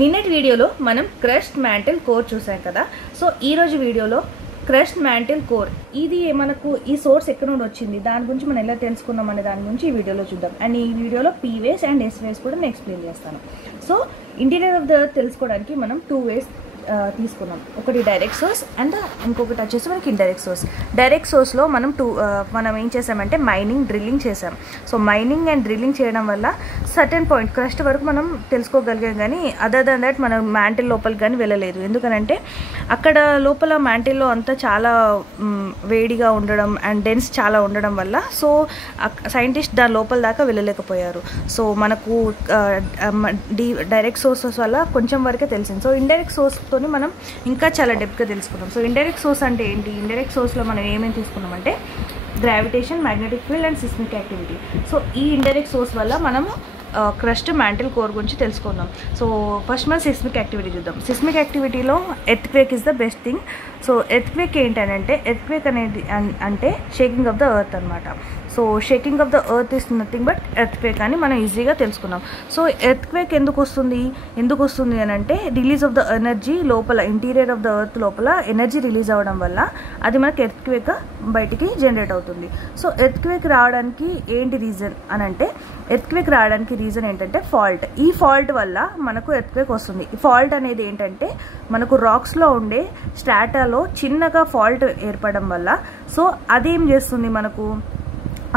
నిన్నటి వీడియోలో మనం క్రస్ట్ మ్యాంటిల్ కోర్ చూసాం కదా. సో ఈ రోజు వీడియోలో క్రస్ట్ మ్యాంటిల్ కోర్ ఇది మనకు ఈ సోర్స్ ఎక్కడ నుండి వచ్చింది, దాని గురించి మనం ఎలా తెలుసుకున్నాం అనే దాని గురించి ఈ వీడియోలో చూద్దాం. అండ్ ఈ వీడియోలో P waves and S waves కూడా నేను ఎక్స్ప్లెయిన్ చేస్తాను. So interior of the earth తెలుసుకోవడానికి మనం 2 వేస్ తీసుకున్నాం. ఒకటి డైరెక్ట్ సోర్స్ అండ్ ఇంకొకటి వచ్చేసి మనకి ఇండైరెక్ట్ సోర్స్. డైరెక్ట్ సోర్స్లో మనం ఏం చేసామంటే మైనింగ్, డ్రిల్లింగ్ చేసాం. సో మైనింగ్ అండ్ డ్రిల్లింగ్ చేయడం వల్ల సర్టెన్ పాయింట్ క్రస్ట్ వరకు మనం తెలుసుకోగలిగాం, కానీ అదర్ దెన్ దట్ మనం మ్యాంటిల్ లోపలికి కానీ వెళ్ళలేదు. ఎందుకనంటే అక్కడ లోపల మ్యాంటిల్లో అంతా చాలా వేడిగా ఉండడం అండ్ డెన్స్ చాలా ఉండడం వల్ల సో సైంటిస్ట్ దాని లోపల దాకా వెళ్ళలేకపోయారు. సో మనకు డైరెక్ట్ సోర్సెస్ వల్ల కొంచెం వరకే తెలిసింది. సో ఇండైరెక్ట్ సోర్స్తో మనం ఇంకా చాలా డెప్త్గా తెలుసుకున్నాం. సో ఇండైరెక్ట్ సోర్స్ అంటే ఏంటి? ఇండైరెక్ట్ సోర్స్లో మనం ఏమేమి తీసుకున్నామంటే gravitation, magnetic field and seismic activity. So ఈ ఇండైరెక్ట్ సోర్స్ వల్ల మనము క్రస్ట్ మ్యాంటిల్ కోర్ గురించి తెలుసుకుందాం. సో ఫస్ట్ మనం సిస్మిక్ యాక్టివిటీ చూద్దాం. సిస్మిక్ యాక్టివిటీలో earthquake is the best thing. So earthquake ఏంటంటే ఎర్త్క్వేక్ అనేది అంటే షేకింగ్ ఆఫ్ ద ఎర్త్ అనమాట. So shaking of the earth is nothing but earthquake అని మనం ఈజీగా తెలుసుకున్నాం. సో ఎర్త్క్వేక్ ఎందుకు వస్తుంది అని అంటే రిలీజ్ ఆఫ్ ద ఎనర్జీ లోపల, ఇంటీరియర్ ఆఫ్ ద ఎర్త్ లోపల ఎనర్జీ రిలీజ్ అవ్వడం వల్ల అది మనకి ఎర్త్క్వేక్ బయటికి జనరేట్ అవుతుంది. సో ఎర్త్క్వేక్ రావడానికి ఏంటి రీజన్ అని అంటే, ఎర్త్క్వేక్ రావడానికి రీజన్ ఏంటంటే ఫాల్ట్. ఈ ఫాల్ట్ వల్ల మనకు ఎర్త్క్వేక్ వస్తుంది. ఈ ఫాల్ట్ అనేది ఏంటంటే మనకు రాక్స్లో ఉండే స్ట్రాటాలో చిన్నగా ఫాల్ట్ ఏర్పడడం వల్ల సో అదేం చేస్తుంది, మనకు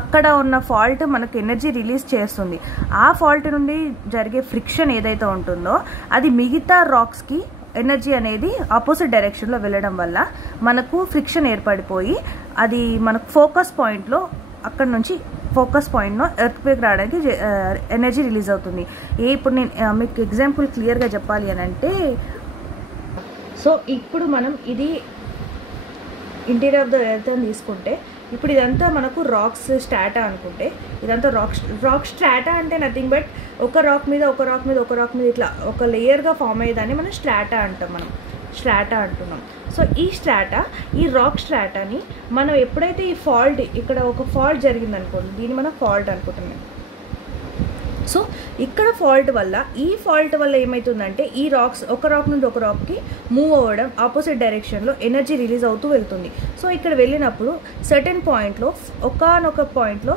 అక్కడ ఉన్న ఫాల్ట్ మనకు ఎనర్జీ రిలీజ్ చేస్తుంది. ఆ ఫాల్ట్ నుండి జరిగే ఫ్రిక్షన్ ఏదైతే ఉంటుందో అది మిగతా రాక్స్కి ఎనర్జీ అనేది ఆపోజిట్ డైరెక్షన్లో వెళ్ళడం వల్ల మనకు ఫ్రిక్షన్ ఏర్పడిపోయి అది మనకు ఫోకస్ పాయింట్లో, అక్కడ నుంచి ఫోకస్ పాయింట్లో ఎర్త్క్వేక్ రావడానికి ఎనర్జీ రిలీజ్ అవుతుంది. ఇప్పుడు నేను మీకు ఎగ్జాంపుల్ క్లియర్గా చెప్పాలి అని అంటే, సో ఇప్పుడు మనం ఇది ఇంటీరియర్ ఆఫ్ ద ఎర్త్ అని తీసుకుంటే, ఇప్పుడు ఇదంతా మనకు రాక్స్ స్ట్రాటా అనుకుంటే, ఇదంతా రాక్ స్ట్రాటా అంటే నథింగ్ బట్ ఒక రాక్ మీద ఇట్లా ఒక లేయర్గా ఫామ్ అయ్యేదాన్ని మనం స్ట్రాటా అంటున్నాం. సో ఈ రాక్ స్ట్రాటాని మనం ఎప్పుడైతే ఈ ఫాల్ట్, ఇక్కడ ఒక ఫాల్ట్ జరిగింది అనుకోండి, దీన్ని మనం ఫాల్ట్ అనుకుంటున్నాం. సో ఇక్కడ ఈ ఫాల్ట్ వల్ల ఏమవుతుందంటే ఈ రాక్స్ ఒక రాక్ నుండి ఒక రాక్కి మూవ్ అవ్వడం, ఆపోజిట్ డైరెక్షన్లో ఎనర్జీ రిలీజ్ అవుతూ వెళ్తుంది. సో ఇక్కడ వెళ్ళినప్పుడు సర్టెన్ పాయింట్లో, ఒకానొక పాయింట్లో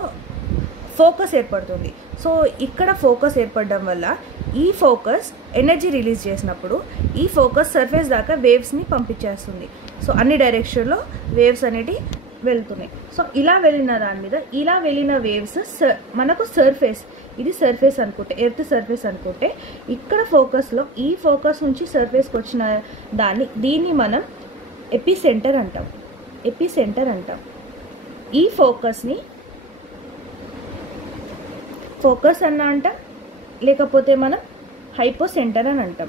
ఫోకస్ ఏర్పడుతుంది. సో ఇక్కడ ఫోకస్ ఏర్పడడం వల్ల ఈ ఫోకస్ ఎనర్జీ రిలీజ్ చేసినప్పుడు ఈ ఫోకస్ సర్ఫేస్ దాకా వేవ్స్ని పంపించేస్తుంది. సో అన్ని డైరెక్షన్లో వేవ్స్ అనేటివి వెళ్తున్నాయి. సో ఇలా వెళ్ళిన వేవ్స్ మనకు సర్ఫేస్, ఇది సర్ఫేస్ అనుకుంటే, ఎర్త్ సర్ఫేస్ అనుకుంటే, ఇక్కడ ఫోకస్లో ఈ ఫోకస్ నుంచి సర్ఫేస్కి వచ్చిన దీన్ని మనం ఎపిసెంటర్ అంటాం. ఈ ఫోకస్ని ఫోకస్ అన్న అంటాం, లేకపోతే మనం హైపోసెంటర్ అని అంటాం.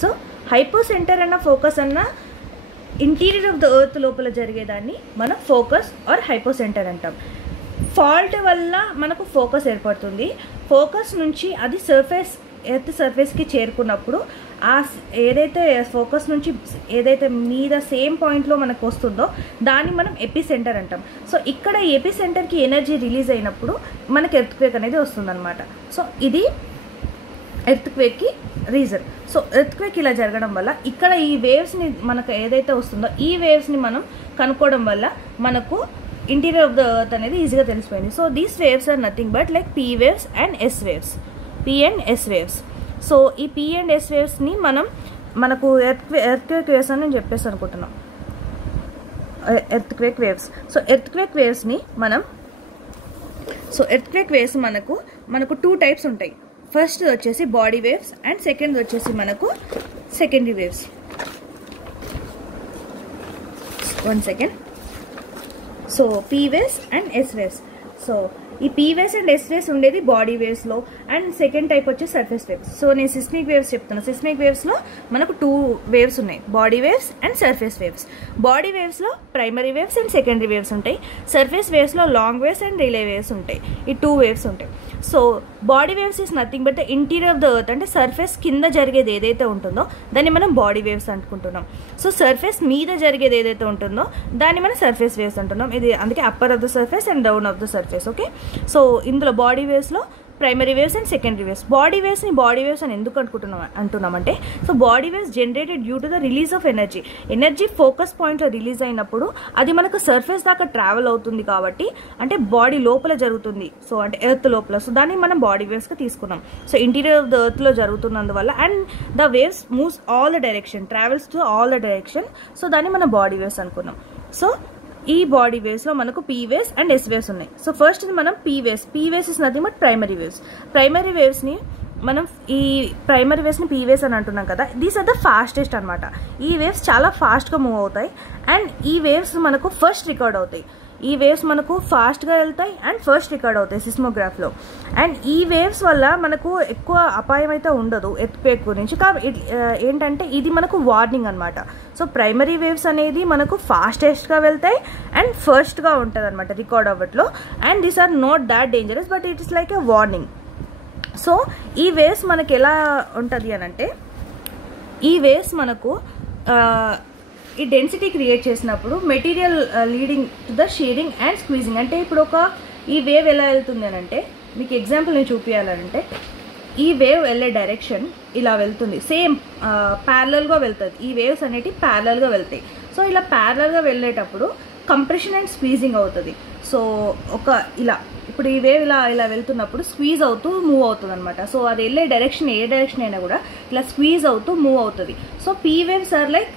సో హైపోసెంటర్ అన్న ఫోకస్ అన్న ఇంటీరియర్ ఆఫ్ ద ఎర్త్ లోపల జరిగేదాన్ని మనం ఫోకస్ ఆర్ హైపోసెంటర్ అంటాం. ఫాల్ట్ వల్ల మనకు ఫోకస్ ఏర్పడుతుంది. ఫోకస్ నుంచి అది ఎర్త్ సర్ఫేస్కి చేరుకున్నప్పుడు ఏదైతే ఫోకస్ నుంచి ఏదైతే మీద సేమ్ పాయింట్లో మనకు వస్తుందో దాన్ని మనం ఎపిసెంటర్ అంటాం. సో ఇక్కడ ఎపిసెంటర్కి ఎనర్జీ రిలీజ్ అయినప్పుడు మనకి ఎర్త్క్వేక్ అనేది వస్తుందన్నమాట. సో ఇది ఎర్త్క్వేక్కి రీజన్. సో ఎర్త్క్వేక్ ఇలా జరగడం వల్ల ఇక్కడ ఈ వేవ్స్ని మనకు ఏదైతే వస్తుందో ఈ వేవ్స్ని మనం కనుక్కోవడం వల్ల మనకు ఇంటీరియర్ ఆఫ్ ద ఎర్త్ అనేది ఈజీగా తెలిసిపోయింది. So these waves are nothing but like P waves and S waves. So ఈ పీ అండ్ ఎస్ వేవ్స్ని మనకు ఎర్త్క్వేక్ వేవ్స్ అని నేను చెప్పేసి అనుకుంటున్నాం. Earthquake waves. So earthquake waves మనకు 2 టైప్స్ ఉంటాయి. ఫస్ట్ వచ్చేసి బాడీ వేవ్స్ అండ్ సెకండ్ వచ్చేసి మనకు secondary waves. 1 second. So P waves and S waves. So ఈ P waves and S waves ఉండేది బాడీ వేవ్స్లో, అండ్ సెకండ్ టైప్ వచ్చి సర్ఫేస్ వేవ్స్. సో నేను సిస్మిక్ వేవ్స్ చెప్తున్నాను. సిస్మిక్ వేవ్స్లో మనకు 2 వేవ్స్ ఉన్నాయి, body waves and surface waves. Body వేవ్స్లో primary waves and secondary waves ఉంటాయి. సర్ఫేస్ వేవ్స్లో long waves and Rayleigh waves ఉంటాయి. ఈ 2 వేవ్స్ ఉంటాయి. So body waves is nothing but the interior of the earth, అంటే సర్ఫేస్ కింద జరిగేది ఏదైతే ఉంటుందో దాన్ని మనం బాడీ వేవ్స్ అనుకుంటున్నాం. సో సర్ఫేస్ మీద జరిగేది ఏదైతే ఉంటుందో దాన్ని మనం సర్ఫేస్ వేవ్స్ అంటున్నాం. ఇది అందుకే upper of the surface and down of the surface. Okay, so ఇందులో బాడీ వేవ్స్లో primary waves and secondary waves. Body waves అని ఎందుకు అంటున్నామంటే so body waves generated due to the release of energy focus పాయింట్లో release అయినప్పుడు అది మనకు surface దాకా ట్రావెల్ అవుతుంది కాబట్టి అంటే బాడీ లోపల జరుగుతుంది, సో అంటే ఎర్త్ లోపల, సో దాన్ని మనం బాడీ వేవ్స్గా తీసుకున్నాం. సో ఇంటీరియర్ ఆఫ్ ద ఎర్త్లో జరుగుతున్నందువల్ల and the waves moves all the direction, travels to all the direction, so దాన్ని మనం బాడీ వేవ్స్ అనుకున్నాం. సో ఈ బాడీ వేవ్స్లో మనకు P waves and S waves ఉన్నాయి. సో ఫస్ట్ మనం P waves is nothing but primary వేవ్స్ని మనం ఈ ప్రైమరీ వేవ్స్ని పీ వేవ్స్ అని అంటున్నాం కదా. దీస్ ఆర్ ద ఫాస్టెస్ట్ అనమాట. ఈ వేవ్స్ చాలా ఫాస్ట్గా మూవ్ అవుతాయి అండ్ ఈ వేవ్స్ మనకు ఫస్ట్ రికార్డ్ అవుతాయి. ఈ వేవ్స్ మనకు ఫాస్ట్గా వెళ్తాయి అండ్ ఫస్ట్ రికార్డ్ అవుతాయి సిస్మోగ్రాఫ్లో. అండ్ ఈ వేవ్స్ వల్ల మనకు ఎక్కువ అపాయం అయితే ఉండదు ఎర్త్క్వేక్ గురించి, ఏంటంటే ఇది మనకు వార్నింగ్ అనమాట. సో ప్రైమరీ వేవ్స్ అనేది మనకు ఫాస్టెస్ట్గా వెళ్తాయి అండ్ ఫస్ట్గా ఉంటుంది అనమాట రికార్డ్ అవ్వట్లో. And these are not that dangerous but it is like a warning. So ఈ వేవ్స్ మనకి ఎలా ఉంటుంది అని అంటే ఈ వేవ్స్ మనకు ఈ డెన్సిటీ క్రియేట్ చేసినప్పుడు material leading to the shearing and squeezing. అంటే ఇప్పుడు ఈ వేవ్ ఎలా వెళ్తుంది అని అంటే మీకు ఎగ్జాంపుల్ నేను చూపించాలంటే ఈ వేవ్ వెళ్ళే డైరెక్షన్ ఇలా వెళ్తుంది, సేమ్ ప్యారలల్గా వెళ్తుంది. ఈ వేవ్స్ అనేటివి ప్యారలల్గా వెళ్తాయి. సో ఇలా ప్యారలల్గా వెళ్ళేటప్పుడు కంప్రెషన్ అండ్ స్క్వీజింగ్ అవుతుంది. సో ఇలా ఇప్పుడు ఈ వేవ్ ఇలా వెళ్తున్నప్పుడు స్క్వీజ్ అవుతూ మూవ్ అవుతుంది అనమాట. సో అది వెళ్ళే డైరెక్షన్ ఏ డైరెక్షన్ అయినా కూడా ఇలా స్క్వీజ్ అవుతూ మూవ్ అవుతుంది. So P waves are like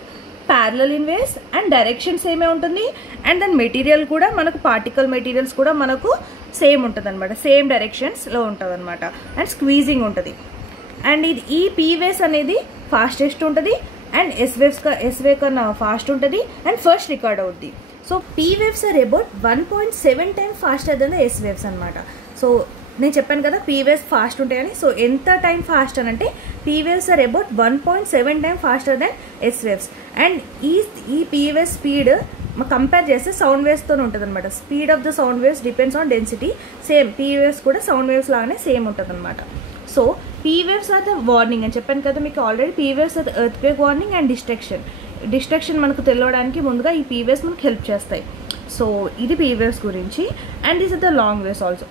parallel in waves and direction సేమే ఉంటుంది అండ్ దాని మెటీరియల్ కూడా మనకు పార్టికల్ మెటీరియల్స్ కూడా మనకు సేమ్ ఉంటుంది అనమాట, సేమ్ డైరెక్షన్స్లో ఉంటుంది అనమాట అండ్ స్క్వీజింగ్ ఉంటుంది. అండ్ ఈ పీ వేవ్స్ అనేది ఫాస్టెస్ట్ ఉంటుంది అండ్ ఎస్ వేవ్ కన్నా ఫాస్ట్ ఉంటుంది అండ్ ఫస్ట్ రికార్డ్ అవుద్ది. So P waves are about 1.7 times faster than the S waves అనమాట. సో నేను చెప్పాను కదా పీ వేవ్స్ ఫాస్ట్ ఉంటాయని. సో ఎంత టైం ఫాస్ట్ అని అంటే P waves are about 1.7 times faster than S waves. And ఈ పీ వేవ్స్ స్పీడ్ కంపేర్ చేస్తే సౌండ్ వేవ్స్తో ఉంటుంది అనమాట. Speed of the sound waves depends on density. Same P waves కూడా sound waves లాగానే same ఉంటుంది అనమాట. So P waves are the warning అని చెప్పాను కదా మీకు already. P waves are the earthquake warning and destruction మనకు తెలియడానికి ముందుగా ఈ పీ వేవ్స్ మనకు హెల్ప్ చేస్తాయి. సో ఇది పీ వేవ్స్ గురించి. And this are the long waves also.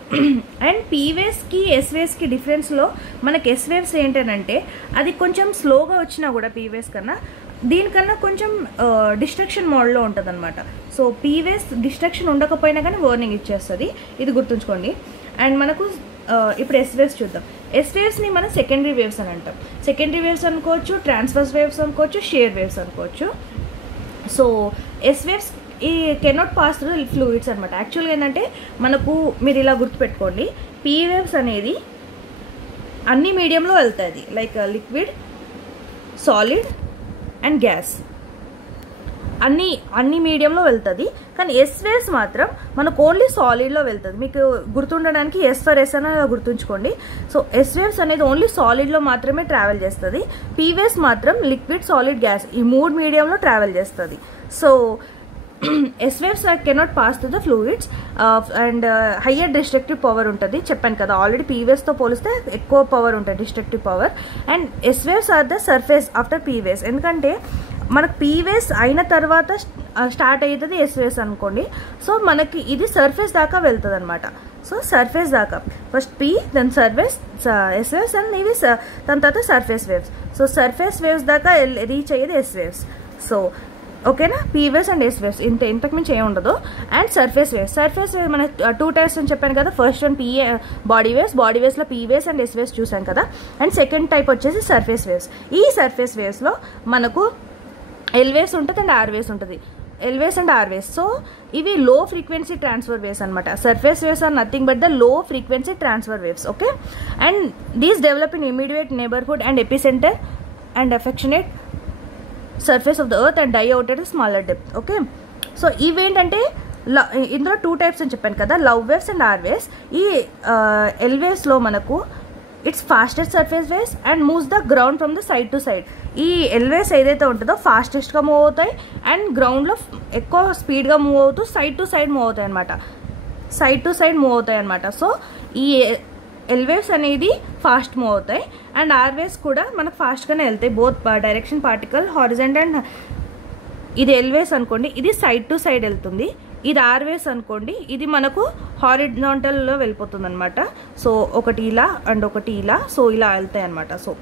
And P వేవ్స్కి ఎస్ వేవ్స్కి డిఫరెన్స్లో మనకి ఎస్ వేవ్స్ ఏంటంటే అది కొంచెం స్లోగా వచ్చినా కూడా పీ వేవ్స్ కన్నా దీనికన్నా కొంచెం డిస్ట్రక్షన్ మోడ్లో ఉంటుంది అనమాట. సో పీ వేవ్స్ డిస్ట్రక్షన్ ఉండకపోయినా కానీ వార్నింగ్ ఇచ్చేస్తుంది, ఇది గుర్తుంచుకోండి. అండ్ మనకు ఇప్పుడు ఎస్ వేవ్స్ చూద్దాం. ఎస్ వేవ్స్ని మనం సెకండరీ వేవ్స్ అని అంటాం. సెకండరీ వేవ్స్ అనుకోవచ్చు, ట్రాన్స్వర్స్ వేవ్స్ అనుకోవచ్చు, షేర్ వేవ్స్ అనుకోవచ్చు. సో ఎస్ వేవ్స్ ఈ కెనాట్ పాస్ త్రూ ఫ్లూయిడ్స్ అనమాట. యాక్చువల్గా ఏంటంటే మనకు మీరు ఇలా గుర్తుపెట్టుకోండి, పీ వేవ్స్ అనేది అన్ని మీడియంలో వెళ్తుంది, like liquid, solid and gas, అన్ని మీడియంలో వెళ్తుంది. కానీ ఎస్ వేవ్స్ మాత్రం మనకు ఓన్లీ సాలిడ్లో వెళ్తుంది. మీకు గుర్తుండడానికి ఎస్ ఫర్ ఎస్ అని గుర్తుంచుకోండి. సో ఎస్ వేవ్స్ అనేది ఓన్లీ సాలిడ్లో మాత్రమే ట్రావెల్ చేస్తుంది. పీ వేవ్స్ మాత్రం లిక్విడ్, సాలిడ్, గ్యాస్ ఈ 3 మీడియంలో ట్రావెల్ చేస్తుంది. So yes waves cannot pass to the fluids and higher destructive power ఉంటుంది. చెప్పాను కదా ఆల్రెడీ పీ వేవ్స్తో పోలిస్తే ఎక్కువ పవర్ ఉంటుంది, destructive power. And S waves are the surface after P waves. ఎందుకంటే మనకు పీ వేవ్స్ అయిన తర్వాత స్టార్ట్ అవుతుంది ఎస్ వేవ్స్ అనుకోండి. సో మనకి ఇది సర్ఫేస్ దాకా వెళ్తుంది అనమాట. సో సర్ఫేస్ దాకా first P, then surface S waves and ఇవి దాని తర్వాత surface waves. So surface waves దాకా రీచ్ అయ్యేది ఎస్ వేవ్స్. సో ఓకేనా, P waves and S waves ఇంతకు మించి ఏమి ఉండదు. అండ్ సర్ఫేస్ వేవ్స్ మన 2 types అని చెప్పాను కదా. ఫస్ట్ వన్ బాడీ వేవ్స్లో P waves and S waves చూసాం కదా. అండ్ సెకండ్ టైప్ వచ్చేసి సర్ఫేస్ వేవ్స్. ఈ సర్ఫేస్ వేవ్స్లో మనకు ఎల్ వేవ్స్ ఉంటుంది అండ్ ఆర్ వేవ్స్ ఉంటుంది. L waves and R waves. So ఇవి లో ఫ్రీక్వెన్సీ ట్రాన్స్ఫర్ వేవ్స్ అనమాట. Surface waves are nothing but the low frequency transfer waves. Okay, and these develop in immediate neighbourhood and epicentre and affectionate surface of the earth and die out at smaller depth. Okay, so ఇవేంటంటే ఇందులో 2 types అని చెప్పాను కదా, love waves and R waves. ఈ L వేవ్స్లో మనకు its fastest surface waves and moves the ground from the side to side. ఈ L waves ఏదైతే ఉంటుందో ఫాస్టెస్ట్గా మూవ్ అవుతాయి అండ్ గ్రౌండ్లో ఎక్కువ స్పీడ్గా మూవ్ అవుతూ సైడ్ టు సైడ్ మూవ్ అవుతాయి అనమాట. సో ఈ ఎల్ వేవ్స్ అనేది ఫాస్ట్ మూవ్ అవుతాయి అండ్ ఆర్ వేవ్స్ కూడా మనకు ఫాస్ట్గానే వెళ్తాయి. Both direction particle horizontal and ఇది ఎల్ వేవ్స్ అనుకోండి, ఇది సైడ్ టు సైడ్ వెళ్తుంది ఇది ఆర్ వేస్ అనుకోండి, ఇది మనకు హారిజాంటల్లో వెళ్ళిపోతుంది అనమాట. సో ఒకటి ఇలా అండ్ ఒకటి ఇలా, సో ఇలా వెళ్తాయి అనమాట. సో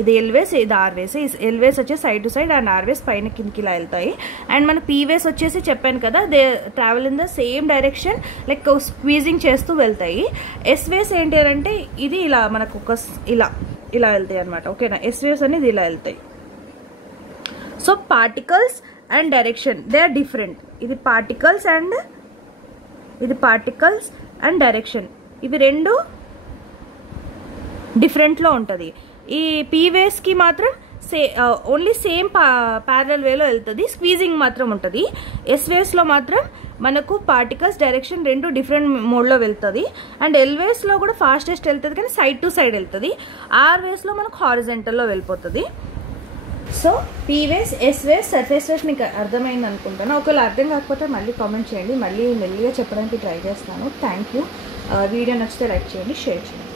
ఇది ఎల్వేస్, ఇది ఆర్వేస్. ఎల్వేస్ వచ్చేసి సైడ్ టు సైడ్ అండ్ ఆర్వేస్ పైన కిందకి ఇలా వెళ్తాయి. అండ్ మన పీవేస్ వచ్చేసి చెప్పాను కదా, they travel in the same direction, like squeezing చేస్తూ వెళ్తాయి. ఎస్వేస్ ఏంటి అంటే ఇది ఇలా మనకు ఒక ఇలా ఇలా వెళ్తాయి అనమాట. ఓకేనా, ఎస్వేస్ అనేది ఇలా వెళ్తాయి. So particles and direction they are different. ఇది పార్టికల్స్ అండ్ డైరెక్షన్, ఇవి రెండు డిఫరెంట్లో ఉంటుంది. ఈ పీవేస్కి మాత్రం ఓన్లీ సేమ్ ప్యారలల్ వేలో వెళ్తుంది, స్క్వీజింగ్ మాత్రం ఉంటుంది. ఎస్వేస్లో మాత్రం మనకు పార్టికల్స్ డైరెక్షన్ రెండు డిఫరెంట్ మోడ్లో వెళ్తుంది. అండ్ ఎల్వేస్లో కూడా ఫాస్టెస్ట్ వెళ్తుంది కానీ సైడ్ టు సైడ్ వెళ్తుంది. ఆర్వేస్లో మనకు హారిజెంటల్లో వెళ్ళిపోతుంది. సో పీవేస్, ఎస్వేస్, సర్ఫేస్ వేస్ మీకు అర్థమైంది అనుకుంటాను. ఒకవేళ అర్థం కాకపోతే మళ్ళీ కామెంట్ చేయండి, మళ్ళీ మెల్లిగా చెప్పడానికి ట్రై చేస్తాను. Thank you. వీడియో నచ్చితే లైక్ చేయండి, షేర్ చేయండి.